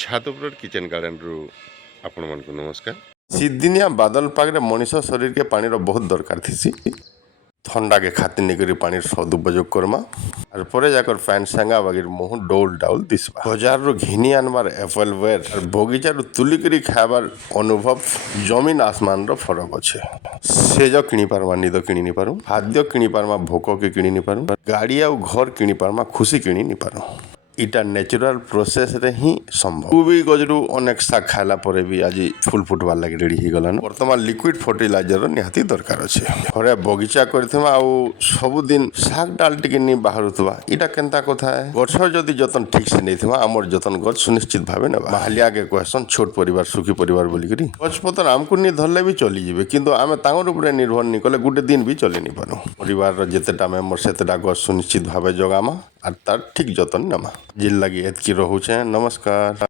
Chhatapur kitchen garden रु आपण मन को नमस्कार। शीतदिनिया बादल पागरे मनीष शरीर के पानी बहुत दरकार थी। ठंडा के खातिर निकरी पानी सदुपयोग करमा और परे जाकर फैन सांगा बगिर मुह डोल डाउल दिसबा बाजार रो घिनी आनबार एप्पल वेयर और बगीचा रो तुली करी खाबार अनुभव जमीन आसमान रो फरक अच्छे। सेज किणी पारमा निद किणी नि पारू, खाद्य किणी पारमा भोक के किणी नि पारू, गाड़ी आ घर किणी पारमा खुशी किणी नि पारू। इटा नेचुरल प्रोसेस रे ही संभव। भी गजरू अनेक शाग खाला परे भी आज फुल फुटबार लगे रेडी हो गलान। वर्तमान लिक्विड फर्टिलाइजर निहाती दरकार अच्छे। घरे बगीचा करथिमा आउ सब दिन शाग डाल टिके नि बाहरुथबा इटा केनता कथा है। गछ जदी जतन ठीक से नैथिमा हमर जतन गछ सुनिश्चित भावे नेबा। माहलिया के क्वेश्चन छोट परिवार सुखी परिवार बोली करी गछ पतर हमकु नि धरले भी चली जिवे, किंतु आमे तांगर ऊपर निर्भर नि कले गुटे दिन भी चली नि पारू। परिवार रो जेतेटा मेंबर सेतेटा गछ सुनिश्चित भावे जगामा और तार ठीक जतन नेमा। जिल लगी एतकी रहुछे। नमस्कार।